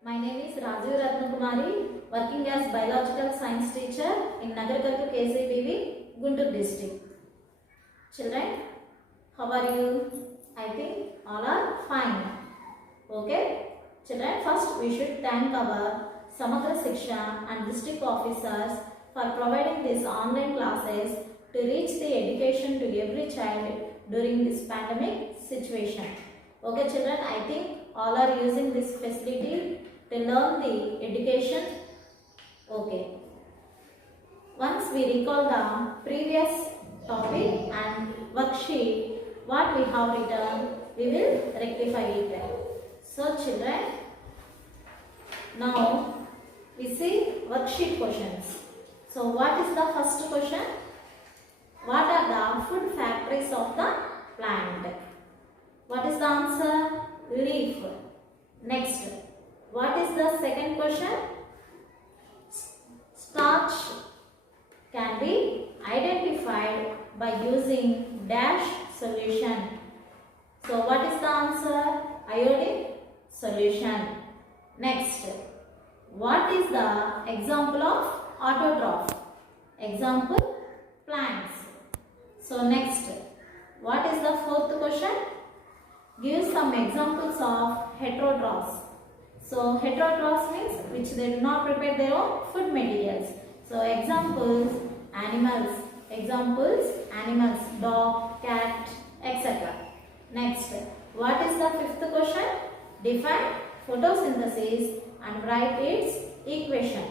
My name is Rajiv Ratnakumari, working as biological science teacher in Nagarkartu KCBV, Guntur district. Children, how are you? I think all are fine. Okay? Children, first we should thank our Samagra Shiksha and district officers for providing these online classes to reach the education to every child during this pandemic situation. Okay children, I think all are using this facility to learn the education. Okay. Once we recall the previous topic and worksheet, what we have written, we will rectify it. So children, now we see worksheet questions. So what is the first question? What are the food factories of the plant? What is the answer? Leaf. Next, what is the second question? Starch can be identified by using dash solution. So what is the answer? Iodine solution. Next, what is the example of autotroph? Example, plants. So next, what is the fourth question? Give some examples of heterotrophs. So heterotrophs means which they do not prepare their own food materials. So examples, animals. Examples, animals, dog, cat, etc. Next, what is the fifth question? Define photosynthesis and write its equation.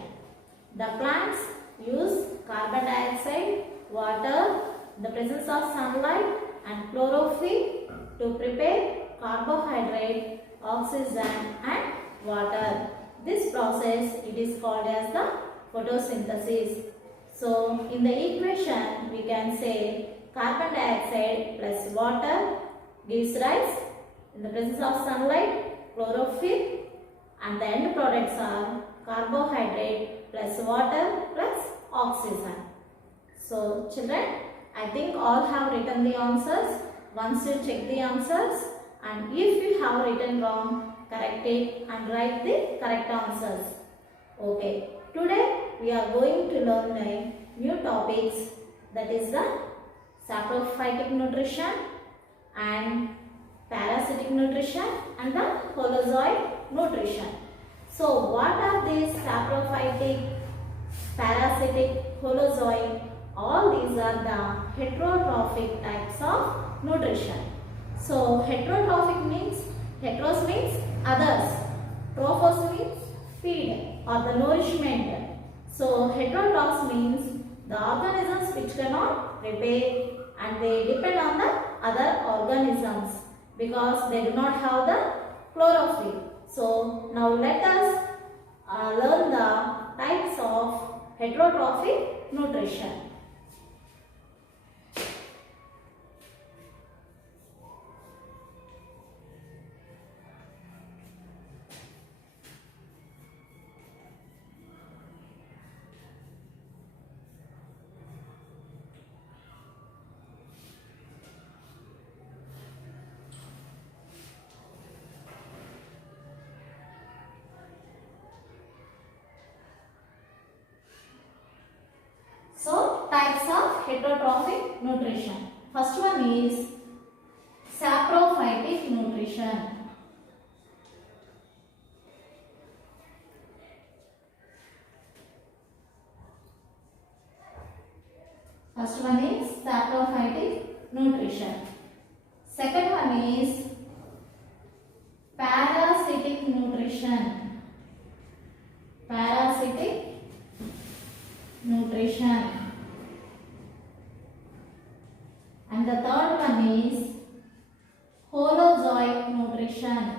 The plants use carbon dioxide, water, the presence of sunlight and chlorophyll to prepare carbohydrate, oxygen and water. This process it is called as the photosynthesis. So in the equation we can say carbon dioxide plus water gives rise in the presence of sunlight, chlorophyll, and the end products are carbohydrate plus water plus oxygen. So children, I think all have written the answers. Once you check the answers and if you have written wrong, correct it and write the correct answers. Okay, today we are going to learn the new topics, that is the saprophytic nutrition and parasitic nutrition and the holozoid nutrition. So what are these saprophytic, parasitic, holozoid? All these are the heterotrophic types of nutrition. So heterotrophic means, heteros means others, trophos means feed or the nourishment. So heterotrophs means the organisms which cannot repair and they depend on the other organisms because they do not have the chlorophyll. So now let us learn the types of heterotrophic nutrition. So, types of heterotrophic nutrition. First one is saprophytic nutrition. First one is saprophytic nutrition. Second one is parasitic nutrition. Parasitic nutrition. And the third one is holozoic nutrition.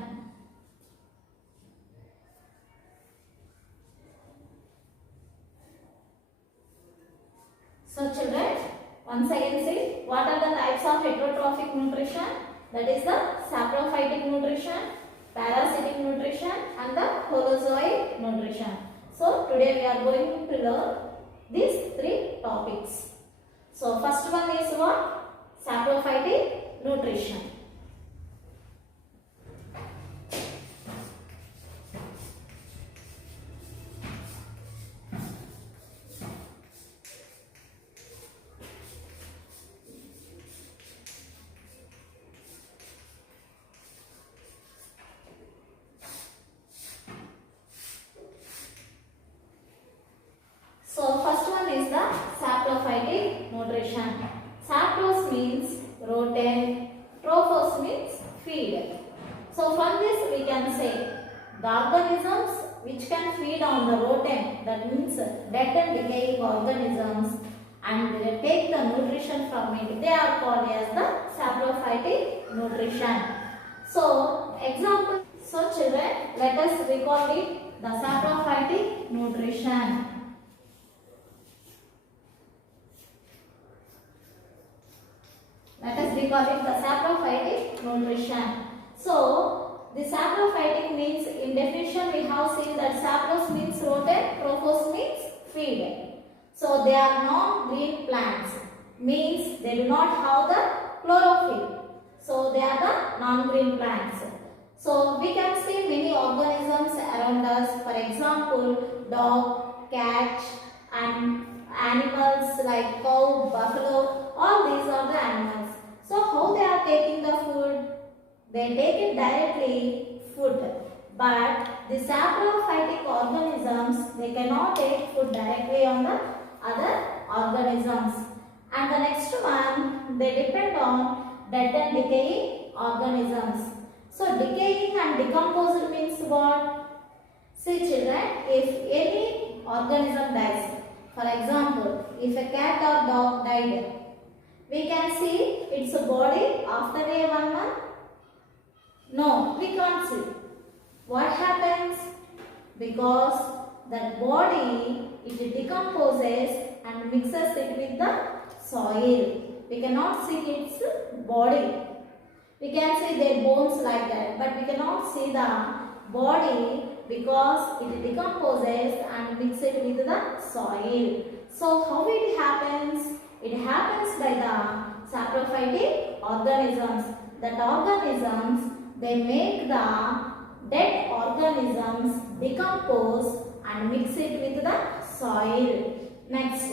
So children, once again see what are the types of heterotrophic nutrition? That is the saprophytic nutrition, parasitic nutrition and the holozoic nutrition. So today we are going to learn these three topics. So first one is what? Saprophytic nutrition. say trophos means feed. So from this we can say the organisms which can feed on the rotem, that means dead and decaying organisms, and they take the nutrition from it, they are called as the saprophytic nutrition. So example, so children, let us recall it, the saprophytic nutrition. Let us recall it, the saprophytic nutrition. So the saprophytic means, in definition we have seen that sapros means rotem, trophos means feed. So they are non-green plants, means they do not have the chlorophyll. So they are the non-green plants. So we can see many organisms around us. For example, dog, cat, and animals like cow, buffalo. All these are the animals. So how they are taking the food? They take it directly food. But the saprophytic organisms, they cannot take food directly on the other organisms. And the next one, they depend on dead and decaying organisms. So decaying and decomposed means what? See children, if any organism dies, for example, if a cat or dog died, we can see its body after a 1 month. No, we can't see. What happens? Because that body, it decomposes and mixes it with the soil. We cannot see its body. We can see their bones like that, but we cannot see the body because it decomposes and mixes it with the soil. So how it happens? It happens by the saprophytic organisms. That organisms, they make the dead organisms decompose and mix it with the soil. Next,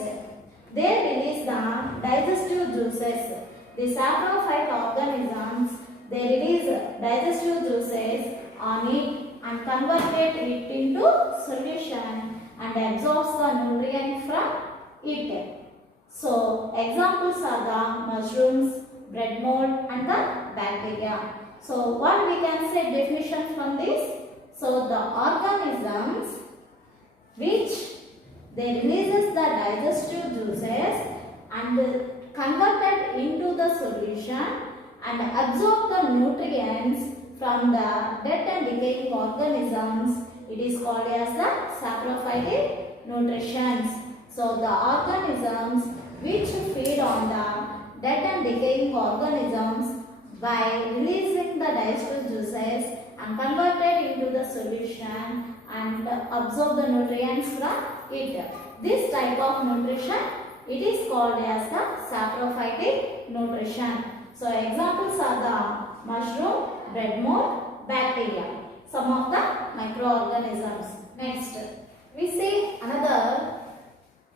they release the digestive juices. The saprophyte organisms, they release digestive juices on it and convert it into solution and absorbs the nutrient from it. So examples are the mushrooms, bread mold, and the bacteria. So what we can say definition from this? So the organisms which they releases the digestive juices and converted into the solution and absorb the nutrients from the dead and decaying organisms. It is called as the saprophytic nutrition. So the organisms which feed on the dead and decaying organisms by releasing the digestive juices and converted into the solution and absorb the nutrients from it. This type of nutrition, it is called as the saprophytic nutrition. So examples are the mushroom, bread mold, bacteria, some of the microorganisms. Next, we see another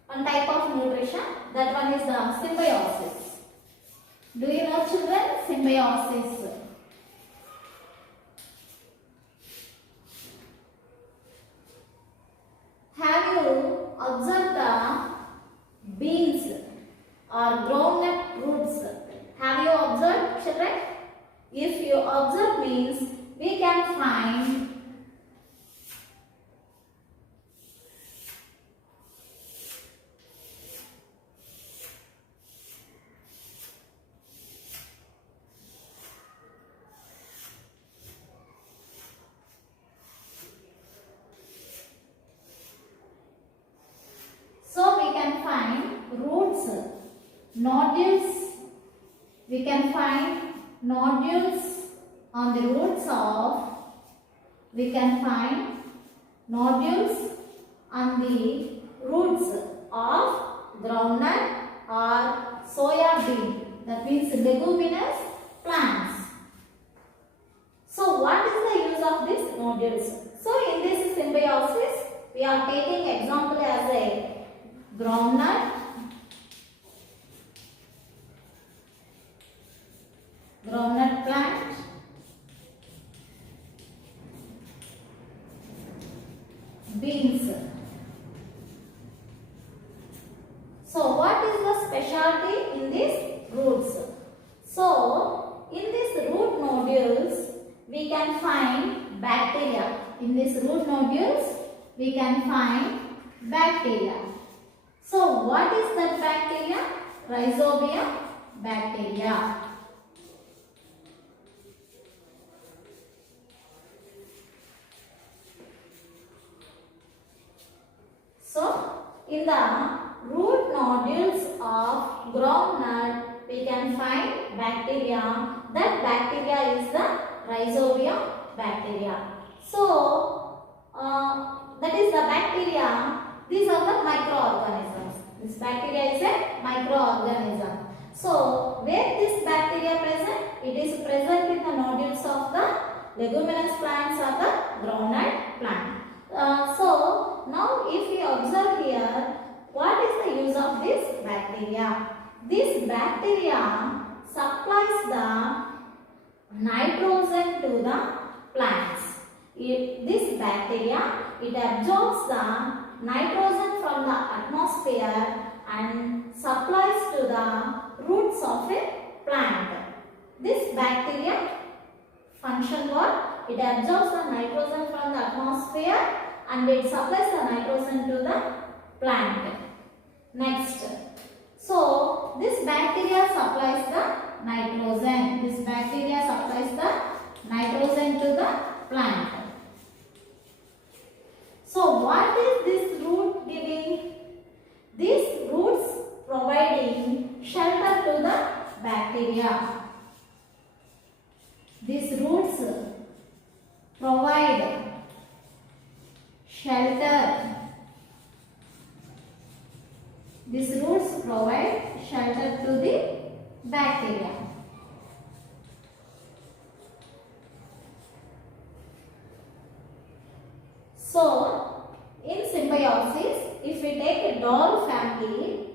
one type of nutrition, that one is the symbiosis. Do you know children? Symbiosis. Have you observed the beans or groundnut roots? Have you observed children? If you observe means we can find roots, nodules. We can find nodules on the roots of, we can find nodules on the roots of groundnut or soya bean. That means leguminous plants. So what is the use of these nodules? So in this symbiosis, we are taking example as a groundnut, plant, beans. So what is the specialty in these roots? So can find bacteria. In these root nodules, we can find bacteria. So what is that bacteria? Rhizobium bacteria. So in the root nodules of groundnut, we can find bacteria. That bacteria is the Rhizobium bacteria. So that is the bacteria. These are the microorganisms. This bacteria is a microorganism. So where this bacteria present? It is present in the nodules of the leguminous plants or the groundnut plant. So now if we observe here, what is the use of this bacteria? This bacteria supplies the nitrogen to the plants. This bacteria, it absorbs the nitrogen from the atmosphere and supplies to the roots of a plant. This bacteria function what? It absorbs the nitrogen from the atmosphere and it supplies the nitrogen to the plant. Next. So this bacteria supplies the nitrogen. This bacteria supplies the nitrogen to the plant. So what is this root giving? These roots providing shelter to the bacteria. These roots provide shelter. These roots provide shelter to the bacteria. So, in symbiosis, if we take a doll family,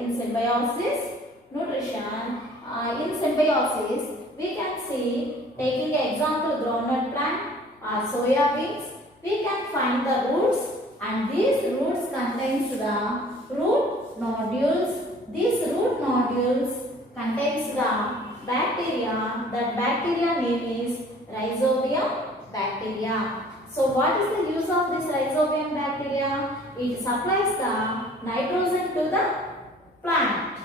in symbiosis nutrition, in symbiosis, we can see, taking an example groundnut plant or soya beans, we can find the roots and these roots contains the root nodules. These root nodules contains the bacteria. That bacteria name is Rhizobium bacteria. So what is the use of this Rhizobium bacteria? It supplies the nitrogen to the plant.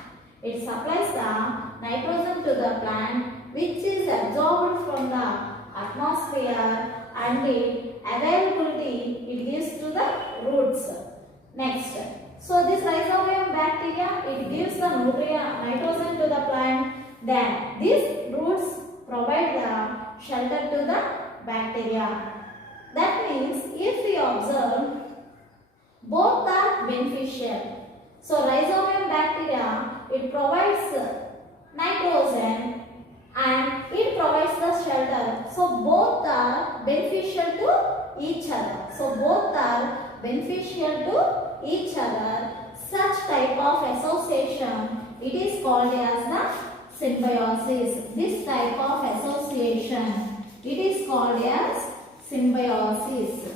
It supplies the nitrogen to the plant which is absorbed from the atmosphere and it availability it gives to the roots. Next. So this Rhizobium bacteria it gives the nitrogen to the plant. Then these roots provide the shelter to the bacteria. That means if we observe, both are beneficial. So Rhizobium bacteria it provides nitrogen and it provides the shelter. So both are beneficial to each other. So both are beneficial to each other. Such type of association it is called as the symbiosis. This type of association it is called as symbiosis.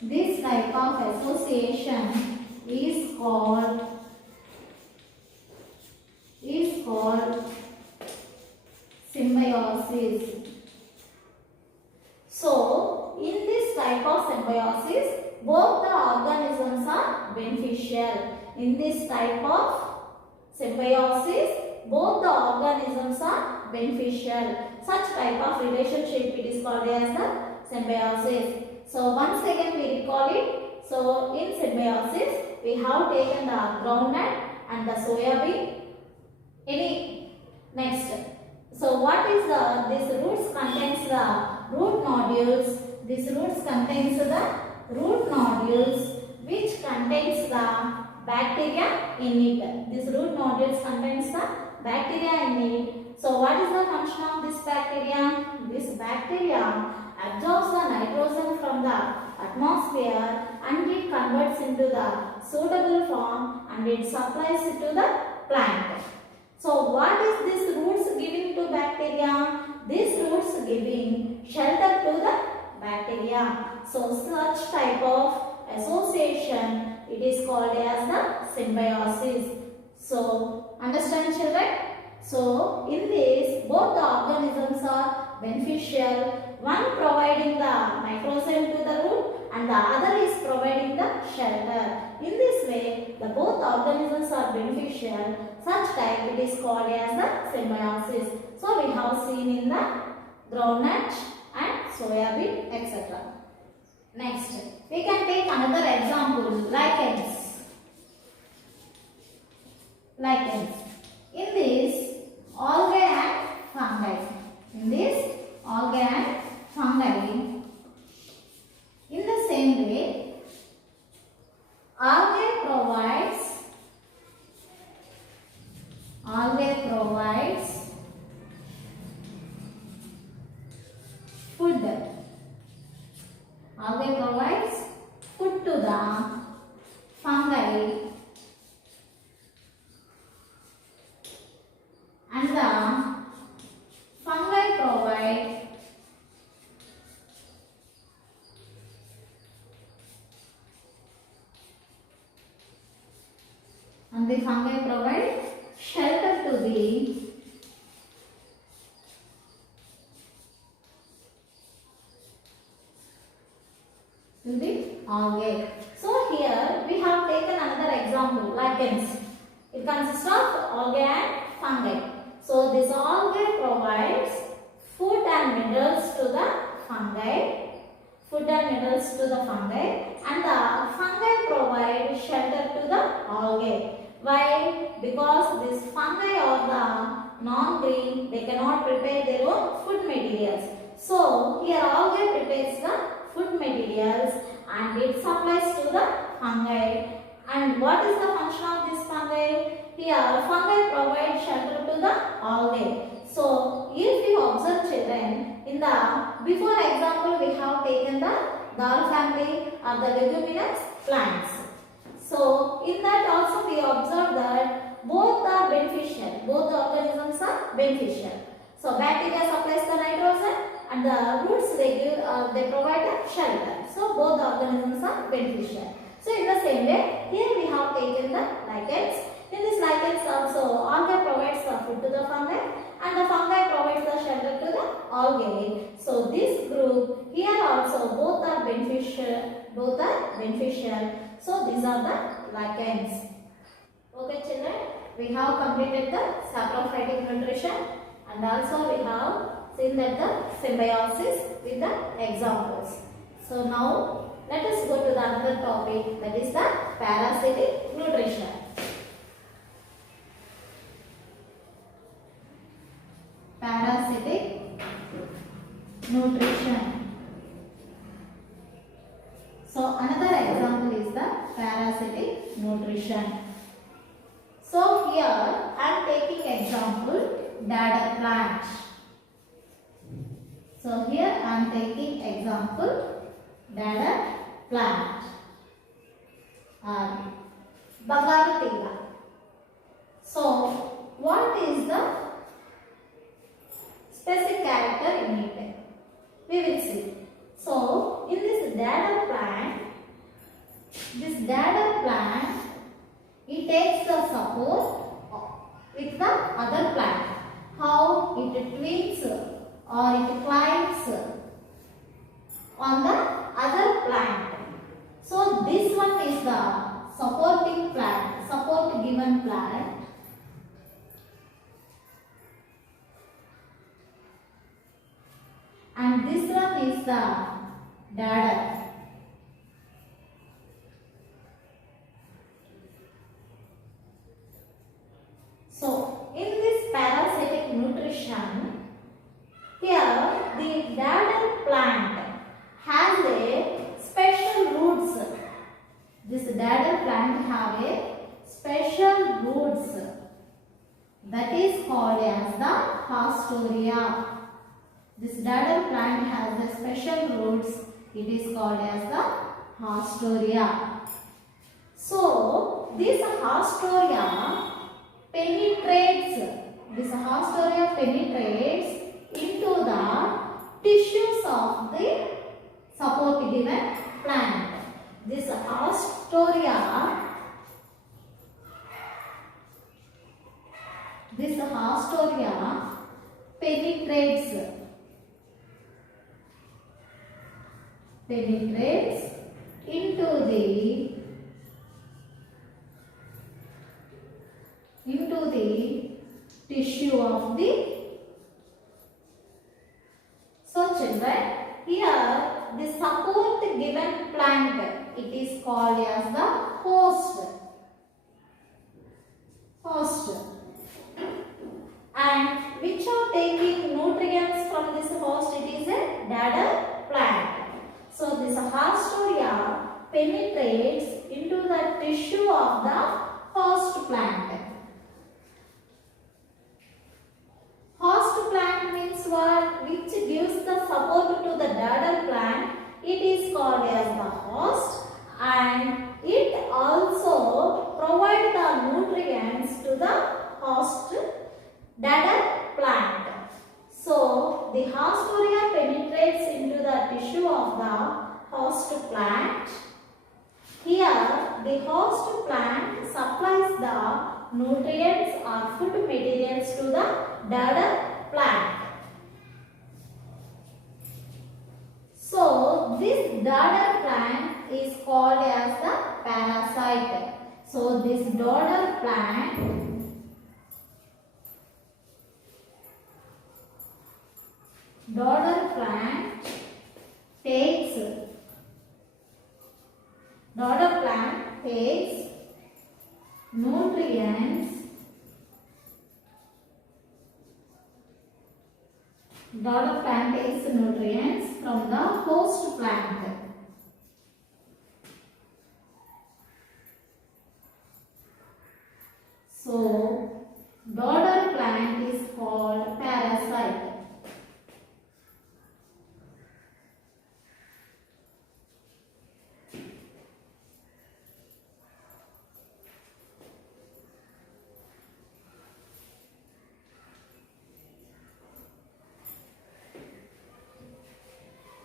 This type of association is called symbiosis. So, in this type of symbiosis, both the organisms are beneficial. In this type of symbiosis, both the organisms are beneficial. Such type of relationship it is called as the symbiosis. So once again we recall it. So in symbiosis we have taken the groundnut and the soya bean. Next. So what is this roots contains the root nodules. This roots contains the root nodules which contains the bacteria in it. This root nodules contains the bacteria in it. So what is the function of this bacteria? This bacteria absorbs the nitrogen from the atmosphere and it converts into the suitable form and it supplies it to the plant. So what is this roots giving to bacteria? This roots giving shelter to the bacteria. So such type of association it is called as the symbiosis. So, understand children? So, in this, both the organisms are beneficial. One providing the nitrogen to the root and the other is providing the shelter. In this way, the both organisms are beneficial. Such type it is called as the symbiosis. So, we have seen in the groundnut and soybean, etc. Next, we can take another example, lichens. Lichens. In this, algae and fungi. In this, algae and fungi. In the same way, algae provides food. Algae provides food to the fungi, and the fungi provide shelter to the algae. So here we have taken another example, lichens. It consists of algae and fungi. So this algae provides food and minerals to the fungi. And the fungi provide shelter to the algae. Why? Because these fungi are the non-green, they cannot prepare their own food materials. So here algae prepares the food materials and it supplies to the fungi. And what is the function of this fungi? Here fungi provide shelter to the algae. So if you observe children, in the before example we have taken the dal family of the leguminous plants. So in that also we observe that both are beneficial, both the organisms are beneficial. So bacteria supplies the nitrogen and the roots they provide a shelter. So both the organisms are beneficial. So in the same way, here we have taken the lichens. In this lichens also, algae provides the food to the fungi and the fungi provides the shelter to the algae. So this group here also both are beneficial. So these are the lichens. Okay children, we have completed the saprophytic nutrition and also we have seen that the symbiosis with the examples. So now let us go to the another topic, that is the parasitic nutrition. Parasitic nutrition. So another example is the parasitic nutrition. So here I am taking example dodder plant. So here I am taking example dodder plant or Bagarutina. So what is the specific character in it? We will see. So in this dodder plant, it takes the support with the other plant. How it twins or it climbs on the other plant. So this one is the supporting plant, support given plant. And this one is the dodder. So in this parasitic nutrition, here the dodder plant has a special roots. This dodder plant have a special roots that is called as the haustoria. This dodder plant has a special roots. It is called as the haustoria. So this haustoria penetrates into the tissues of the support given plant. This haustoria This Haustoria penetrates into the tissue of the. So children, here the support given plant, it is called as the host. And which are taking nutrients from this host, it is a dadder plant. So this Haustoria penetrates into the tissue of the host plant. Host plant means what? Which gives the support to the dadder plant. It is called as the host, and it also provides the nutrients to the host dadder plant. So the Haustoria penetrates into the tissue of the host plant. Here the host plant supplies the nutrients or food materials to the dadder plant. So this dadder plant is called as the parasite. So this dadder plant takes nutrients. Daughter plant takes nutrients from the host plant. So daughter plant is called parasite.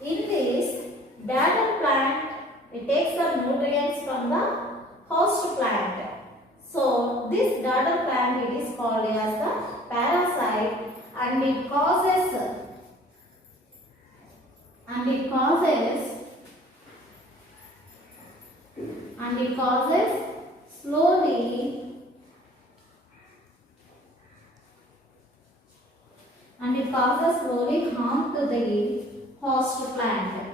In this dadder plant, it takes the nutrients from the host plant. So this dadder plant, it is called as the parasite, and it causes slowly harm to the host plant.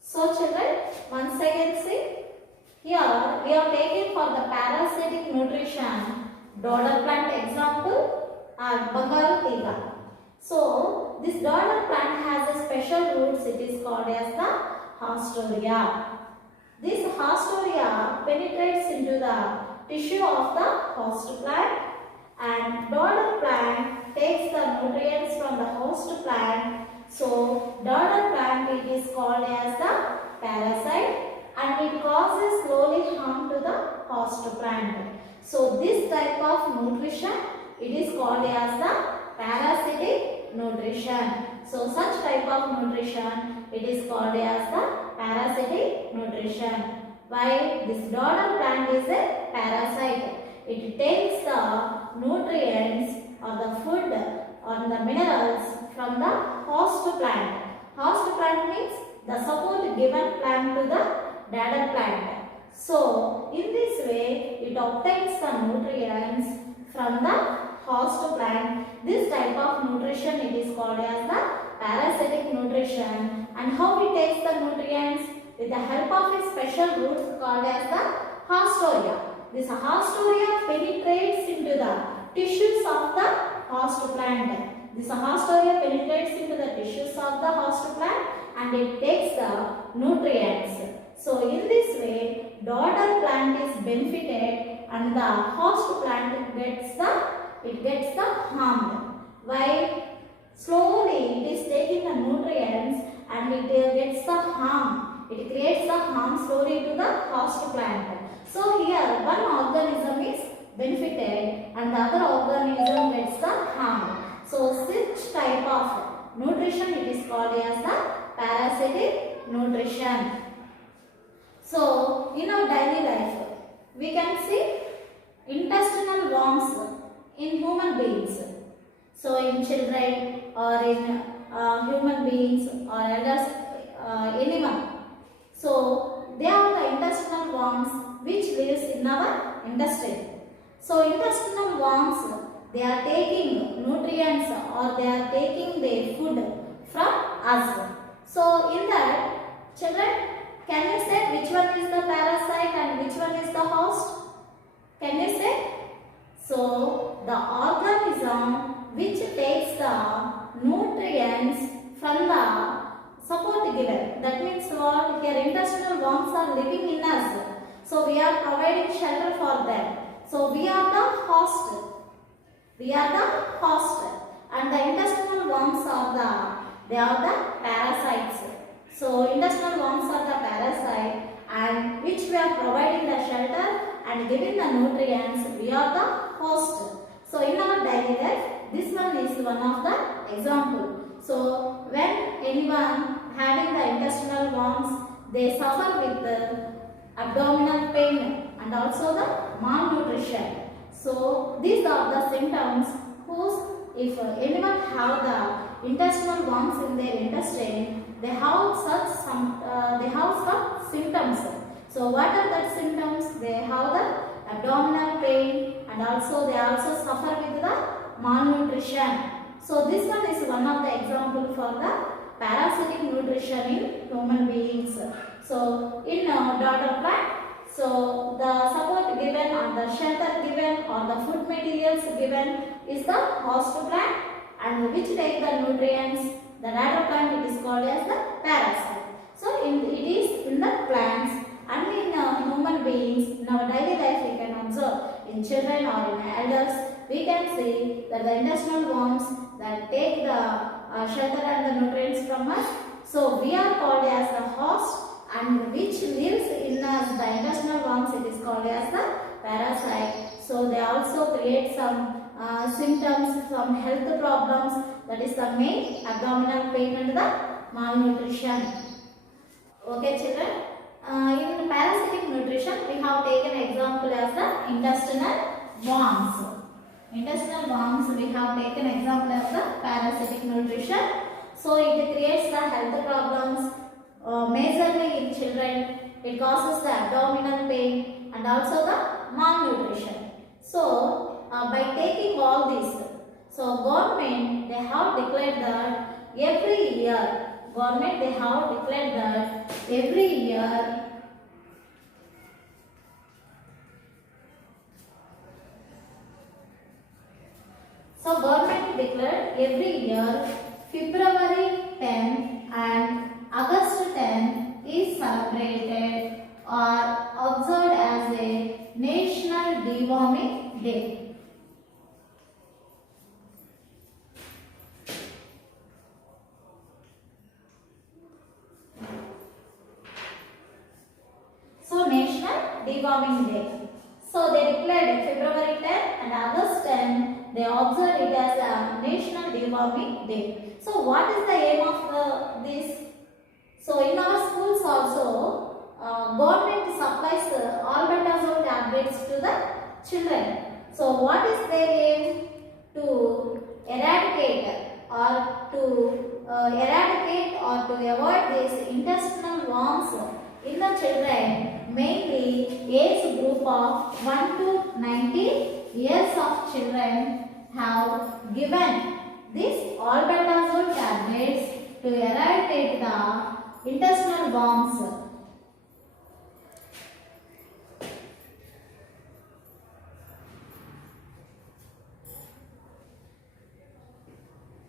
So children, once again see, here we are taking for the parasitic nutrition daughter plant example and Bengal tiga. So this daughter plant has a special roots, it is called as the Haustoria. This Haustoria penetrates into the tissue of the host plant, and daughter plant takes the nutrients from the host plant. So daughter plant, it is called as the parasite, and it causes slowly harm to the host plant. So this type of nutrition, it is called as the parasitic nutrition. So such type of nutrition, it is called as the parasitic nutrition. Why? This daughter plant is a parasite. It takes the nutrients or the food or the minerals from the host plant. Host plant means the support given plant to the dadder plant. So in this way, it obtains the nutrients from the host plant. This type of nutrition, it is called as the parasitic nutrition. And how it takes the nutrients? With the help of a special root called as the Haustoria. This Haustoria penetrates into the tissues of the host plant. This Haustoria penetrates into the tissues of the host plant, and it takes the nutrients. So in this way, daughter plant is benefited and the host plant gets the harmed. While slowly it is taking the nutrients and it gets the harm. It creates the harm slowly to the host plant. So here one organism is benefited and the other organism gets the harm. So such type of nutrition, it is called as the parasitic nutrition. So, in our daily life, we can see intestinal worms in human beings. So, in children or in human beings or elders, anyone. So, they are the intestinal worms which lives in our intestine. So, intestinal worms, they are taking nutrients or they are taking their food from us. So, in that, children, can you say which one is the parasite and which one is the host? Can you say? So, the organism which takes the nutrients from the support given. That means what? Here intestinal worms are living in us. So, we are providing shelter for them. So, we are the host. We are the host. And the intestinal worms are they are the parasites. So, intestinal worms are the parasite and which we are providing the shelter and giving the nutrients, we are the host. So, in our daily life, this one is one of the example. So, when anyone having the intestinal worms, they suffer with the abdominal pain and also the malnutrition. So, these are the symptoms whose if anyone have the intestinal worms in their intestine, they have some symptoms. So, what are the symptoms? They have the abdominal pain and also they also suffer with the malnutrition. So, this one is one of the example for the parasitic nutrition in human beings. So, in daughter plant, so the support given or the shelter given or the food materials given is the host plant and which take the nutrients. The daughter plant it is called as the parasite. So, it is in the plants and in human beings. In our daily life we can observe in children or in elders. We can see that the intestinal worms that take the shelter and the nutrients from us. So, we are called as the host and which lives in us, the intestinal worms, it is called as the parasite. So, they also create some symptoms, some health problems, that is the main abdominal pain and the malnutrition. Okay children, in parasitic nutrition we have taken example as the intestinal worms. Intestinal worms we have taken example as the parasitic nutrition. So, it creates the health problems. Majorly in children, it causes the abdominal pain and also the malnutrition. So, by taking all this, so government they have declared that every year, government they have declared that every year so government declared every year February 10 and August 10 is celebrated or observed as a National Deworming Day. So, National Deworming Day. So, they declared February 10 and August 10, they observed it as a National Deworming Day. So, what is the aim of this? So, in our schools also, government supplies albendazole tablets to the children. So, what is their aim? To eradicate or to avoid these intestinal worms in the children, mainly age group of 1 to 19 years of children have given these albendazole tablets to eradicate the intestinal worms.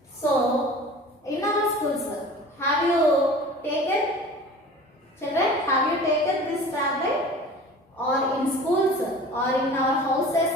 So, in our schools, have you taken, children, have you taken this tablet? Or in schools or in our houses,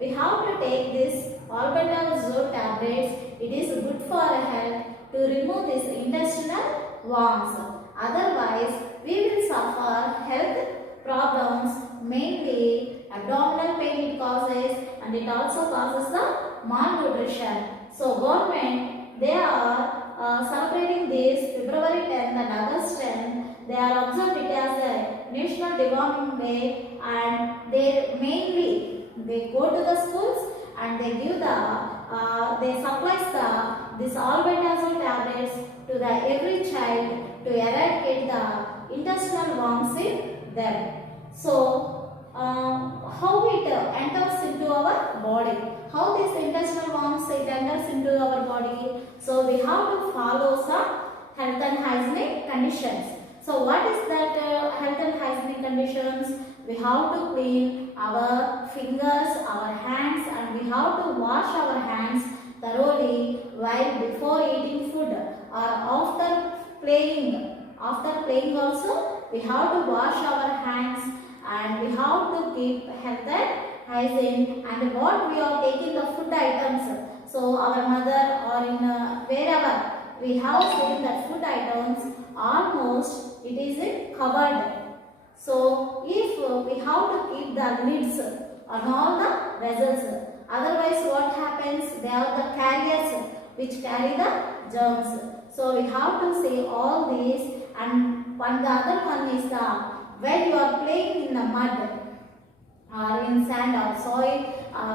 we have to take this albendazole tablets. It is good for health to remove these intestinal worms. Otherwise, we will suffer health problems, mainly abdominal pain it causes and it also causes the malnutrition. So, government they are celebrating this February 10th and August 10th, they are observed it as a National Deworming Day, and they go to the schools and they give they supplies this albendazole tablets to the every child to eradicate the intestinal worms in them. So, how it enters into our body? How this intestinal worms it enters into our body? So, we have to follow some health and hygienic conditions. So, what is that health and hygienic conditions? We have to clean our fingers, our hands, and we have to wash our hands thoroughly while before eating food or after playing. After playing also, we have to wash our hands, and we have to keep health and hygiene. And what we are taking the food items. So our mother or in wherever we have seen that food items, almost it is covered. So if we have to keep the lids on all the vessels, otherwise what happens? They are the carriers which carry the germs. So we have to say all these. And the other one is when you are playing in the mud or in sand or soil,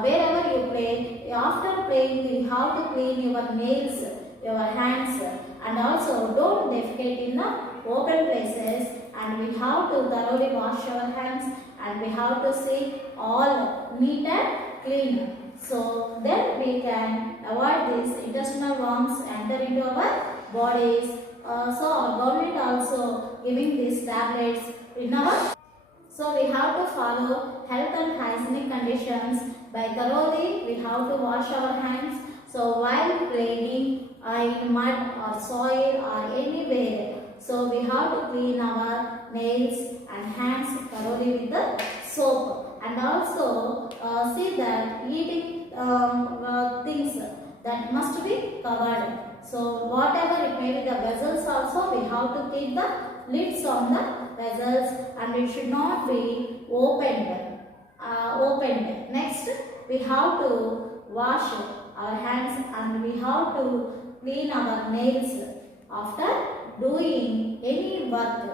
wherever you play, after playing you have to clean your nails, your hands, and also don't defecate in the open places, and we have to thoroughly wash our hands, and we have to see all neat and clean. So then we can avoid these intestinal worms enter into our bodies. So our government also giving these tablets in our. So we have to follow health and hygienic conditions by thoroughly we have to wash our hands. So while playing in mud or soil or anywhere, so we have to clean our nails and hands thoroughly with the soap, and also see that eating things that must be covered. So whatever it may be the vessels also, we have to keep the lids on the vessels, and it should not be opened. Next, we have to wash our hands, and we have to clean our nails after doing any work,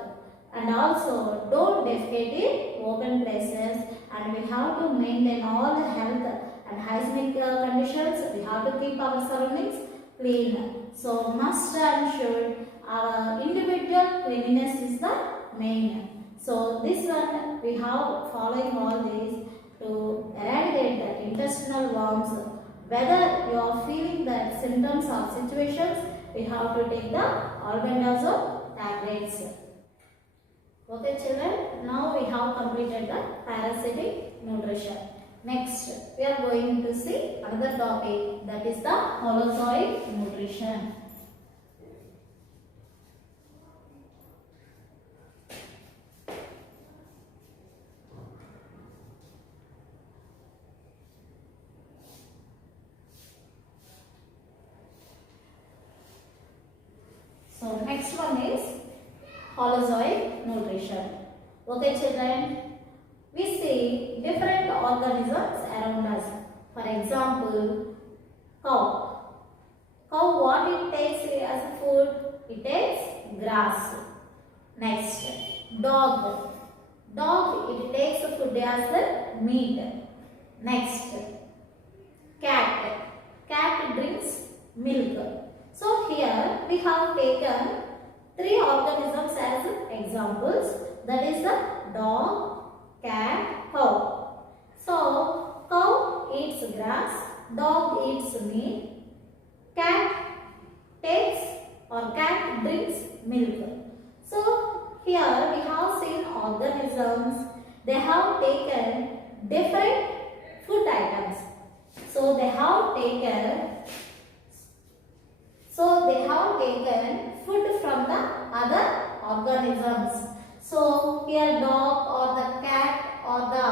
and also don't defecate in open places, and we have to maintain all the health and hygienic conditions. We have to keep our surroundings clean. So must and should our individual cleanliness is the main. So this one we have following all these to eradicate the intestinal worms. Whether you are feeling that symptoms or situations, we have to take the albendazole tablets. Okay children, now we have completed the parasitic nutrition. Next, we are going to see another topic, that is the holozoic nutrition. So next one is holozoic nutrition. Okay children, we see different organisms around us. For example, cow. Cow, what it takes as food? It takes grass. Next, dog. Dog, it takes food as the meat. Next, cat. Cat drinks milk. So here we have taken three organisms as examples. That is the dog, cat, cow. So cow eats grass, dog eats meat, cat takes or cat drinks milk. So here we have seen organisms, they have taken different food items. So they have taken food from the other organisms. So here dog or the cat or the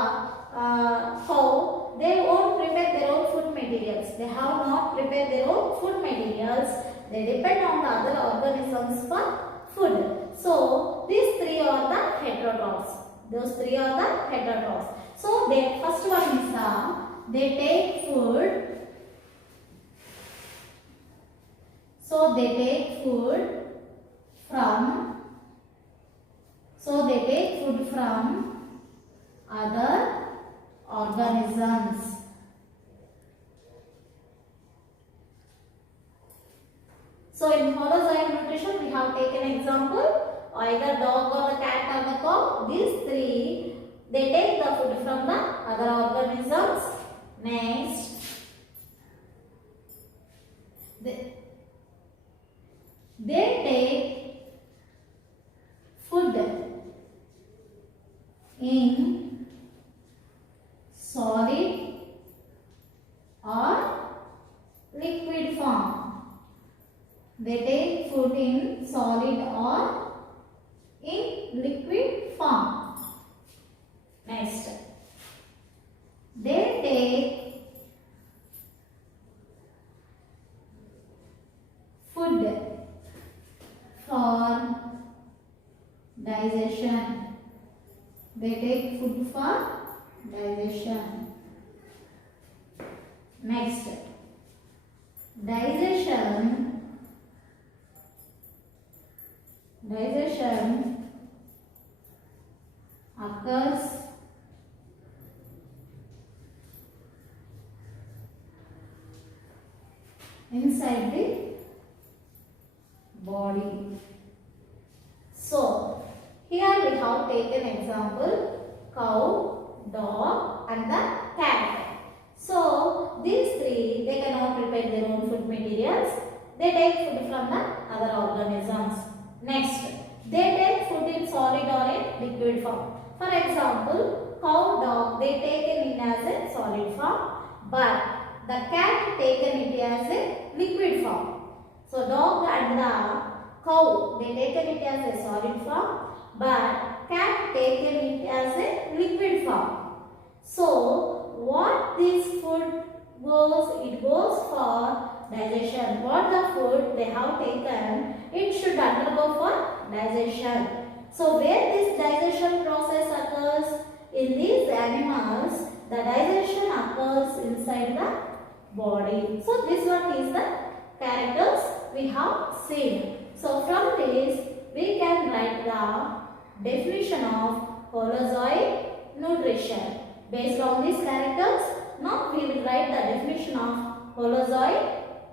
cow, they won't prepare their own food materials. They have not prepared their own food materials. They depend on the other organisms for food. So these three are the heterotrophs. Those three are the heterotrophs. So the first one is they take food. So they take food from, so they take food from other organisms. So in holozoic nutrition we have taken example, either dog or the cat or the cow. These three, they take the food from the other organisms. Next, they take food in solid or liquid form. They take food in solid or in liquid form. Next, they take food for digestion. They take food for digestion. Next, digestion occurs inside the body. So here we have taken example cow, dog and the cat. So these three, they cannot prepare their own food materials. They take food from the other organisms. Next, they take food in solid or in liquid form. For example, cow, dog, they taken it as a solid form, but the cat taken it as a liquid form. So dog and the cow, they taken it as a solid form, but cat taken it as a liquid form. So what this food goes, it goes for digestion. What the food they have taken, it should undergo for digestion. So where this digestion process occurs, in these animals, the digestion occurs inside the body. So this one is the characters we have seen. So from this we can write the definition of holozoic nutrition. Based on these characters, now we will write the definition of holozoic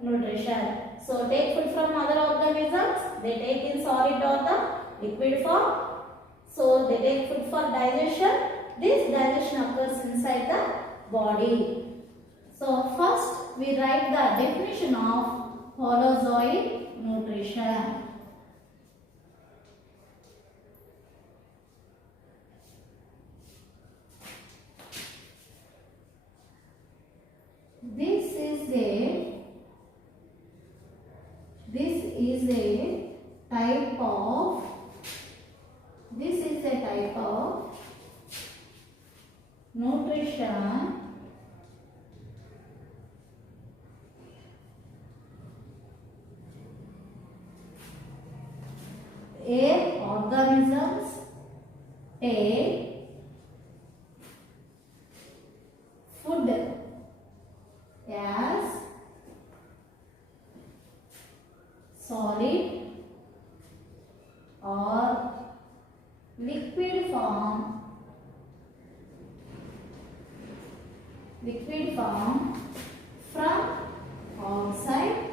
nutrition. So take food from other organisms, they take in solid or the liquid form. So they take food for digestion. This digestion occurs inside the body. So first we write the definition of holozoic nutrition. This is a type of nutrition where organisms take food as solid or liquid form from outside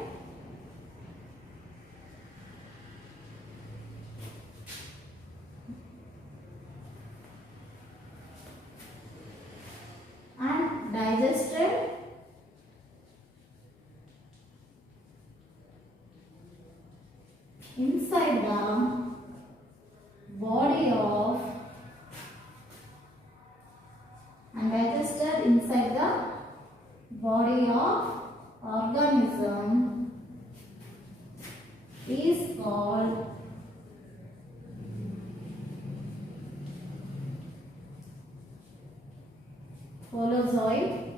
and digested inside the body of organism is called holozoic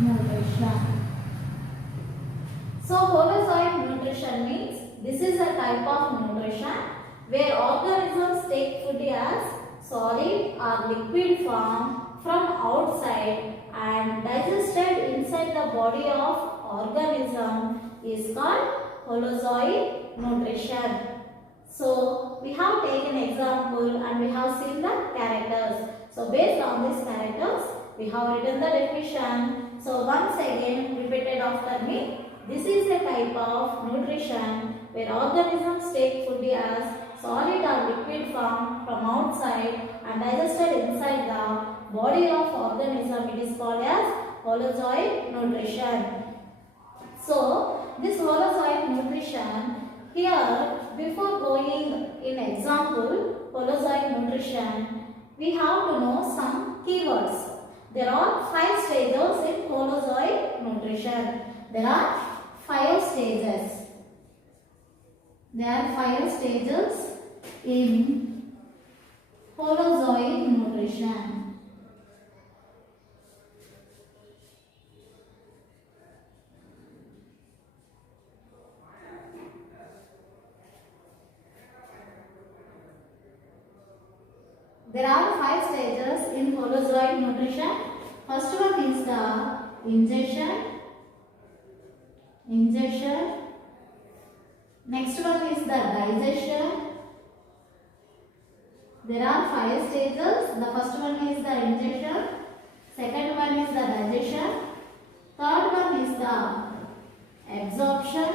nutrition. So holozoic nutrition means this is a type of nutrition where organisms take food as solid or liquid form from outside and digested inside the body of organism is called holozoic nutrition. So we have taken example and we have seen the characters. So based on these characters, we have written the definition. So once again, repeat it after me. This is a type of nutrition where organisms take food as solid or liquid form from outside and digested inside the body of organism. It is called as holozoic nutrition. So this holozoic nutrition, here before going in example holozoic nutrition, we have to know some keywords. There are 5 stages in holozoic nutrition. There are 5 stages. There are 5 stages in holozoic nutrition. There are 5 stages in holozoic nutrition. First one is the ingestion. Next one is the digestion. There are 5 stages. The first one is the ingestion. Second one is the digestion. Third one is the absorption.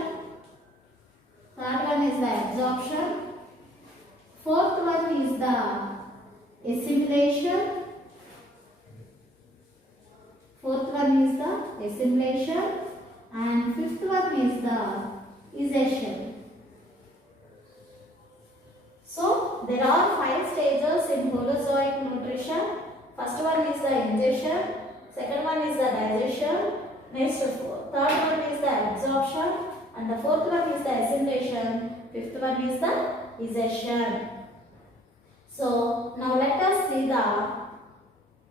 Fourth one is the assimilation. And fifth one is the egestion. So there are 5 stages in holozoic nutrition. First one is the ingestion, second one is the digestion, next third one is the absorption, and the fourth one is the assimilation, fifth one is the egestion. So now let us see the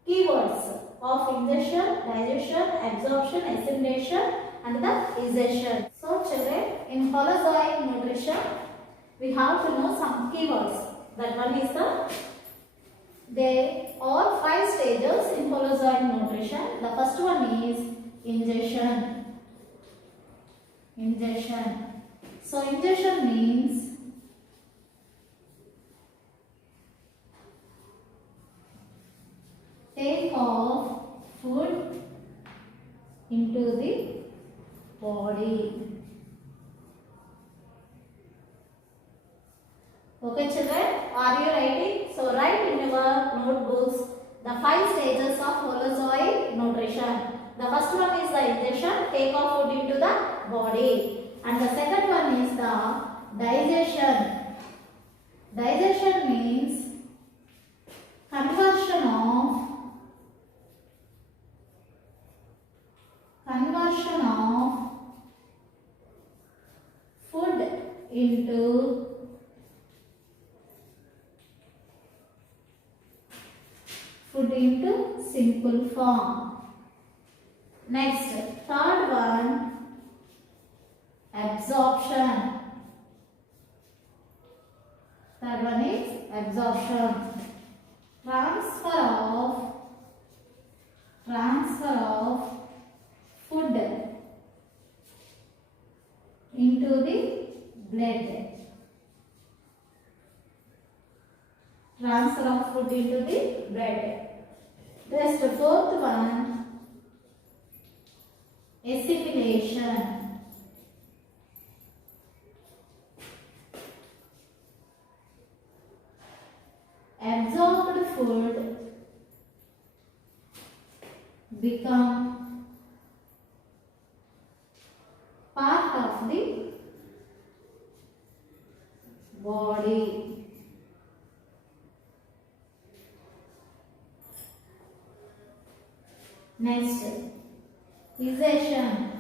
keywords of ingestion, digestion, absorption, assimilation and the egestion. So children, in holozoic nutrition we have to know some keywords. That one is there are 5 stages in holozoic nutrition. The first one is ingestion. So ingestion means take of food into the body. Okay children, are you writing? So write in your notebooks the 5 stages of holozoic nutrition. The first one is the ingestion, take of food into the body. And the second one is the digestion. Digestion means conversion of food into simple form. Next, third one, absorption. Third one is absorption. Transfer of food into the blood. Transfer of food into the blood. Next, fourth one, assimilation. Absorbed food become part of the body. Next, egestion.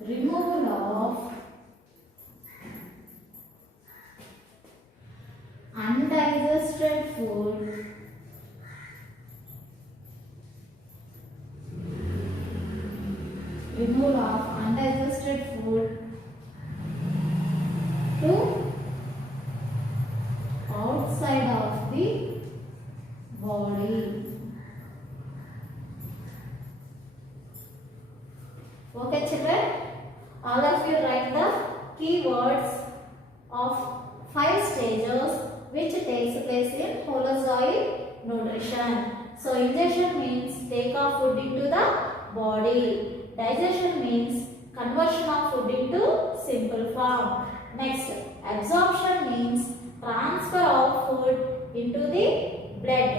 Removal of undigested food to outside of the body. nutrition. So ingestion means take of food into the body. Digestion means conversion of food into simple form. Next, absorption means transfer of food into the blood.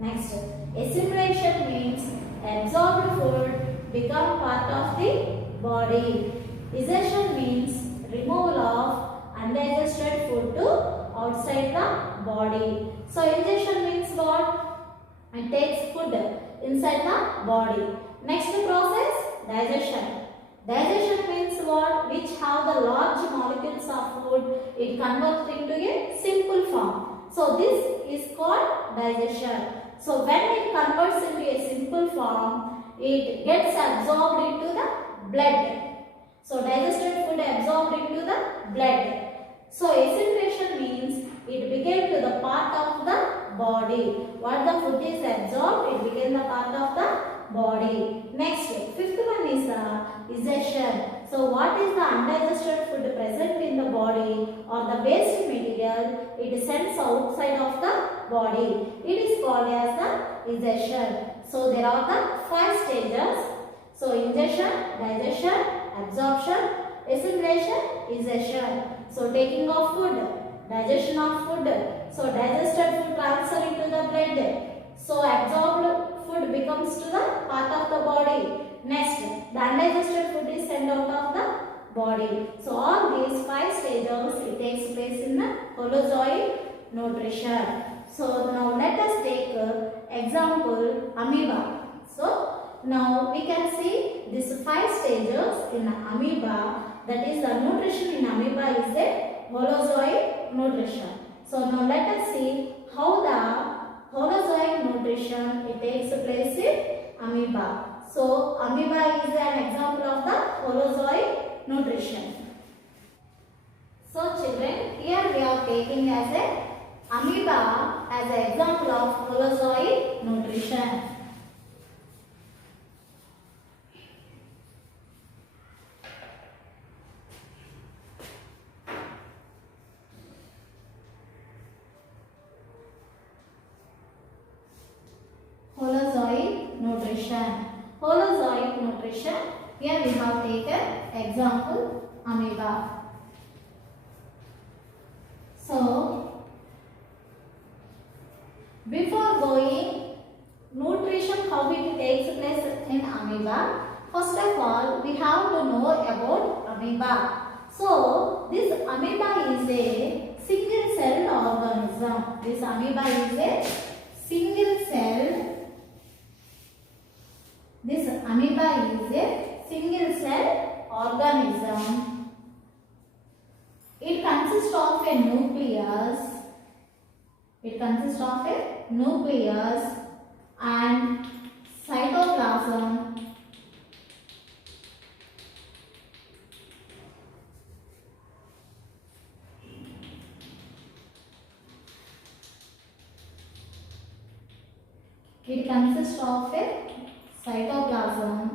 Next, assimilation means absorbed food become part of the body. Egestion means removal of undigested food to outside the body. So ingestion means what? It takes food inside the body. Next process, digestion. Digestion means what? Which have the large molecules of food, it converts into a simple form. So this is called digestion. So when it converts into a simple form, it gets absorbed into the blood. So digested food absorbed into the blood. So assimilation means it became to the part of the body. What the food is absorbed, it became the part of the body. Next, fifth one is the egestion. So what is the undigested food present in the body or the waste material, it sends outside of the body. It is called as the egestion. So there are the 5 stages. So ingestion, digestion, absorption, assimilation, egestion. So taking of food, digestion of food. So digested food transfer into the blood. So absorbed food becomes to the part of the body. Next, the undigested food is sent out of the body. So all these 5 stages it takes place in the holozoid nutrition. So now let us take example amoeba. So now we can see these 5 stages in amoeba. That is the nutrition in amoeba is a holozoid nutrition. So now let us see how the holozoid nutrition it takes place in amoeba. So amoeba is an example of the holozoid nutrition. So children, here we are taking as a amoeba as an example of holozoid nutrition. Holozoid nutrition. Holozoid nutrition. Here we have taken example amoeba. So before going nutrition how it takes place in amoeba, first of all we have to know about amoeba. So this amoeba is a single cell organism. This amoeba is a single cell. This amoeba is a single cell organism. It consists of a nucleus. It consists of a nucleus and cytoplasm. It consists of a cytoplasm.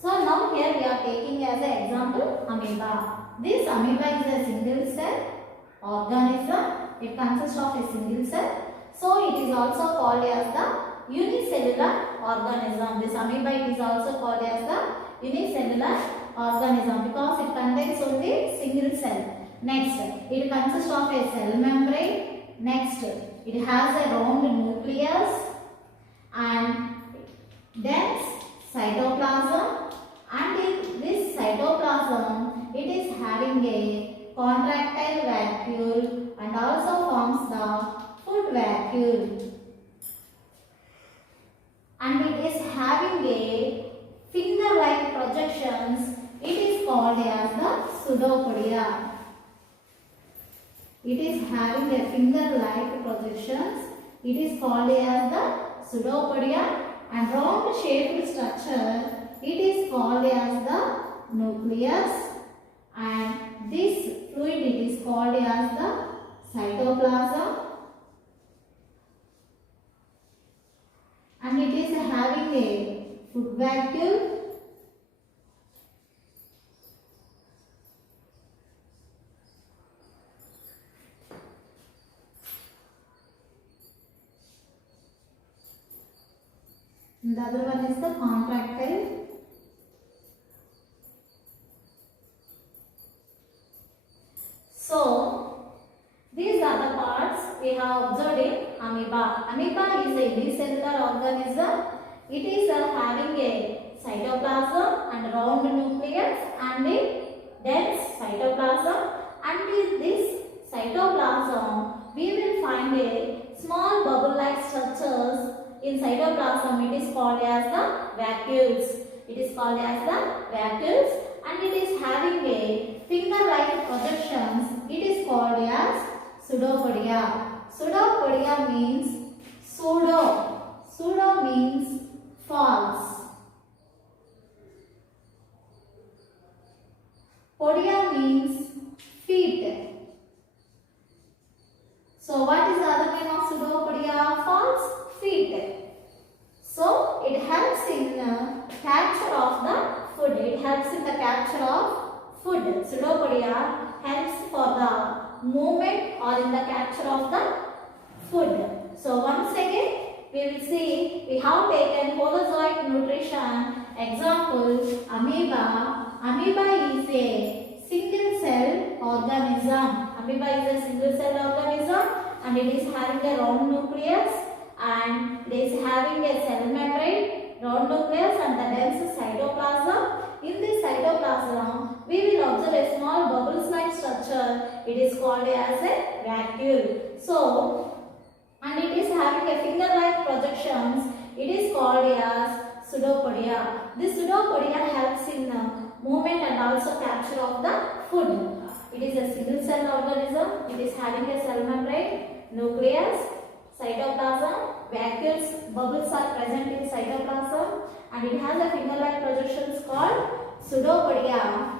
So now here we are taking as an example amoeba. This amoeba is a single cell organism. It consists of a single cell. So it is also called as the unicellular organism. This amoeba is also called as the unicellular organism because it contains only single cell. Next, it consists of a cell membrane. Next, it has a round nucleus and dense cytoplasm. And in this cytoplasm, it is having a contractile vacuole and also forms the food vacuole. And it is having a finger-like projections. It is called as the pseudopodia. It is having a finger-like projections. It is called as the pseudopodia and round-shaped structure. It is called as the nucleus and this fluid it is called as the cytoplasm. And it is having a food vacuole. The other one is the contractile. So, these are the parts we have observed in amoeba. Amoeba is a unicellular organism. It is having a cytoplasm and round nucleus and a dense cytoplasm. And in this cytoplasm, we will find a small bubble-like structures in cytoplasm. It is called as the vacuoles. It is called as the vacuoles, and it is having a finger-like projections. It is called as pseudopodia. Pseudopodia means pseudo. Pseudo means false. Podia means feet. So what is the other name of pseudopodia? False feet. So it helps in the capture of the food. It helps in the capture of food. Pseudopodia helps for the movement or in the capture of the food. So once again we will see, we have taken holozoic nutrition. Example, amoeba. Amoeba is a single cell organism. Amoeba is a single cell organism and it is having a round nucleus and it is having a cell membrane, round nucleus and the dense cytoplasm. In this cytoplasm, we will observe a small bubbles-like structure. It is called as a vacuole. So, and it is having a finger-like projections. It is called as pseudopodia. This pseudopodia helps in movement and also capture of the food. It is a single cell organism. It is having a cell membrane, nucleus, cytoplasm, vacuoles, bubbles are present in cytoplasm, and it has a finger-like projections called pseudopodia,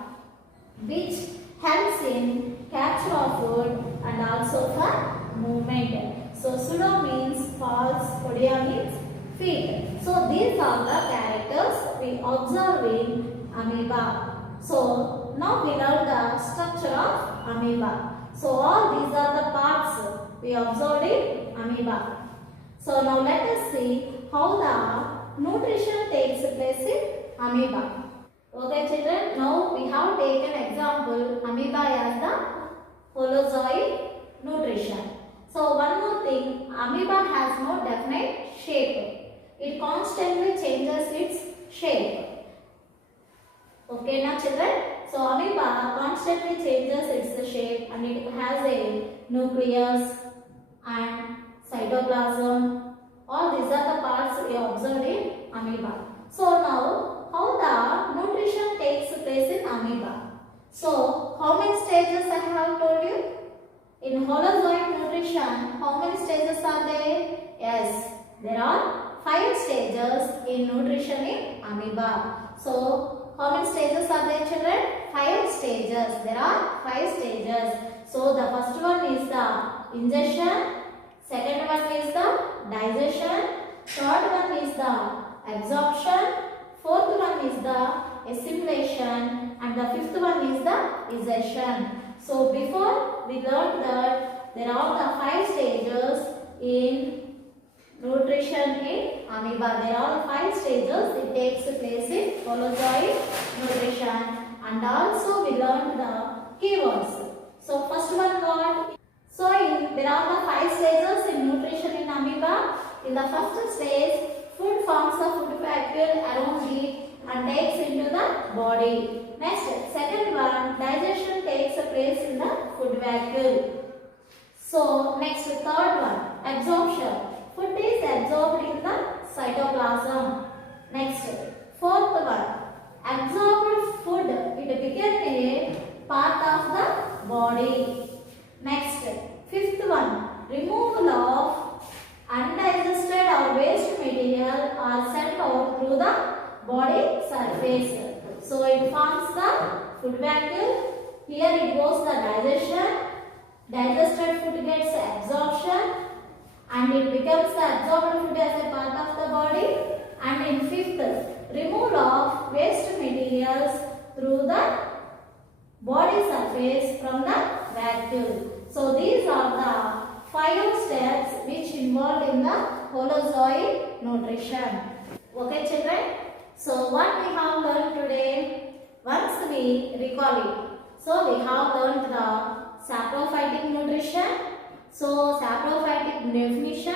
which helps in capture of food and also for movement. So pseudo means false, podia means feet. So these are the characters we observe in amoeba. So now we learn the structure of amoeba. So all these are the parts we observed in amoeba. So now let us see how the nutrition takes place in amoeba. Okay children, now we have taken example amoeba as the holozoic nutrition. So one more thing, amoeba has no definite shape. It constantly changes its shape. Okay now children, so amoeba constantly changes its shape and it has a nucleus and cytoplasm. All these are the parts we observed in amoeba. So now how the nutrition takes place in amoeba. So how many stages I have told you? In holozoic nutrition, how many stages are there? Yes, there are 5 stages in nutrition in amoeba. So how many stages are there children? 5 stages. There are 5 stages. So the first one is the ingestion, second one is the digestion, third one is the absorption, fourth one is the assimilation and the fifth one is the egestion. So before we learned that there are the 5 stages in nutrition in amoeba. There are 5 stages. It takes place in holozoic nutrition and also we learned the keywords. So first one what? So there are the 5 stages in nutrition in amoeba. In the first stage, food forms a food vacuole around it and takes into the body. Next, second one, digestion takes place in the food vacuole. So next, third one, absorption. Food is absorbed in the cytoplasm. Next, fourth one, absorbed food, it became a part of the body. Next, fifth one, removal of undigested or waste material are sent out through the body surface. So it forms the food vacuole. Here it goes the digestion. Digested food gets absorption and it becomes the absorbed food as a part of the body. And in fifth, removal of waste materials through the body surface from the vacuole. So these are the 5 steps which involved in the Holozoic nutrition. Okay children, so what we have learned today, once we recall it. So we have learned the saprophytic nutrition, so saprophytic definition,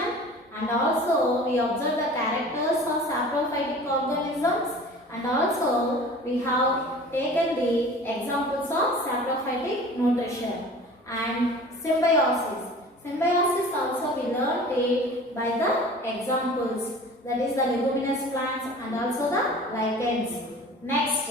and also we observe the characters of saprophytic organisms, and also we have taken the examples of saprophytic nutrition and symbiosis. Symbiosis also we learned it by the examples, that is the leguminous plants and also the lichens. Next,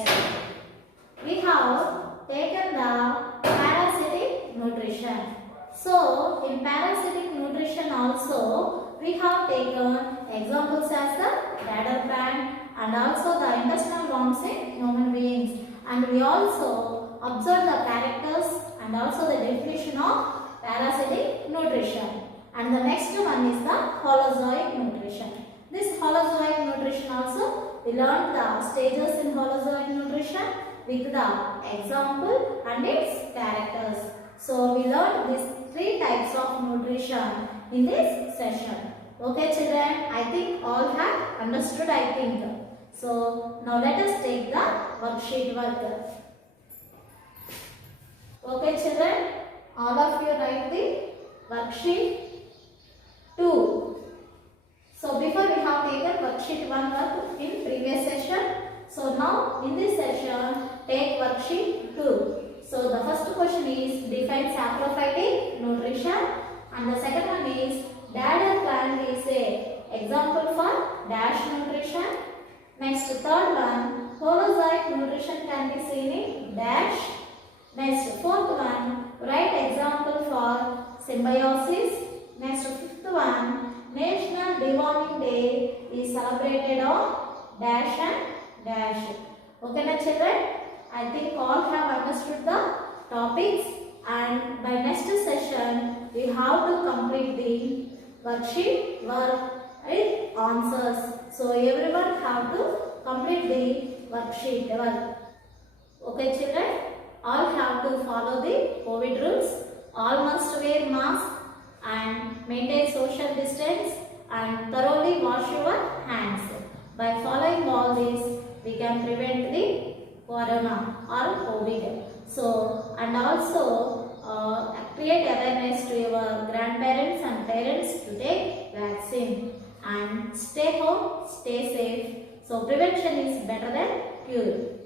we have taken the parasitic nutrition. So in parasitic nutrition also we have taken examples as the ladder plant and also the intestinal worms in human beings, and we also observe the characters and also the definition of parasitic nutrition. And the next one is the Holozoic nutrition. This Holozoic nutrition also we learned the stages in Holozoic nutrition with the example and its characters. So we learned these 3 types of nutrition in this session. Okay children, I think all have understood, I think. So now let us take the worksheet work. Okay children, all of you write the worksheet 2. So before we have taken worksheet 1 work in previous session. So now in this session take worksheet 2. So the first question is define saprophytic nutrition, and the second one is dagger plant is a example for dash nutrition. Next third one, Holozoic nutrition can be seen in dash. Next fourth one, write example for symbiosis. Next fifth one, National Deworming Day is celebrated on dash and dash. Okay na children? I think all have understood the topics, and by next session we have to complete the worksheet work with answers. So everyone have to complete the worksheet work. Okay children, all have to follow the COVID rules. All must wear mask and maintain social distance and thoroughly wash your hands. By following all these, we can prevent the corona or COVID. So, and also create awareness to your grandparents and parents to take vaccine, and stay home, stay safe. So prevention is better than cure.